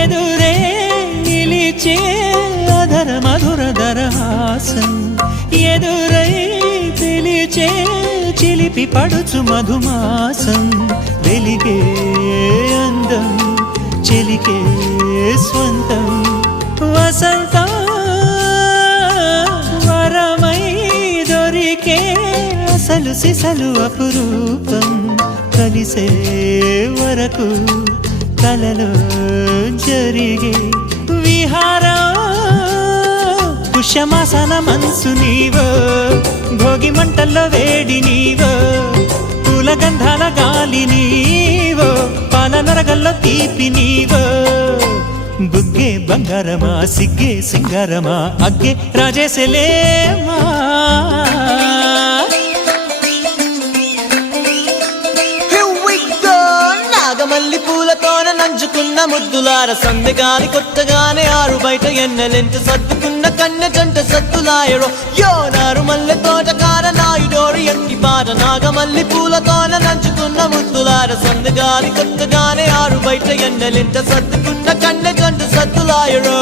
ఎదురే నిలిచే అధర మధుర దరహాసం ఎదురై పిలిచే చిలిపి పడుచు మధుమాసం వెలిగే అందం చెలికే స్వంతం వసంతం వరమై దొరికే అసలు సిసలు అపురూపం కలిసే వరకు కలలో జరిగే విహారం పుష్యమాసన మనసు నీవో భోగి మంటల్లో వేడి నీవో పూల గంధాల గాలి నీవో పాల నరగల్లో తీపి నీవో బుగ్గే బంగారమా సిగ్గే సింగారమా అగ్గే రాజేసలేమా మల్లి పూలతోన నంచుకున్న ముద్దులార సందెగాని కొత్తగానే ఆరు బయట ఎన్నెలెంట సర్దుకున్న కన్నె జంట సత్తులాయరో యోనారు మల్లె తోటకార నాయుడోరు ఎట్టి పాట నాగమల్లి పూలతోన నంచుకున్న ముద్దులార సందెగాని కొత్తగానే ఆరు బయట ఎన్నెలెంట సర్దుకున్న కన్నె జంట సత్తులాయరో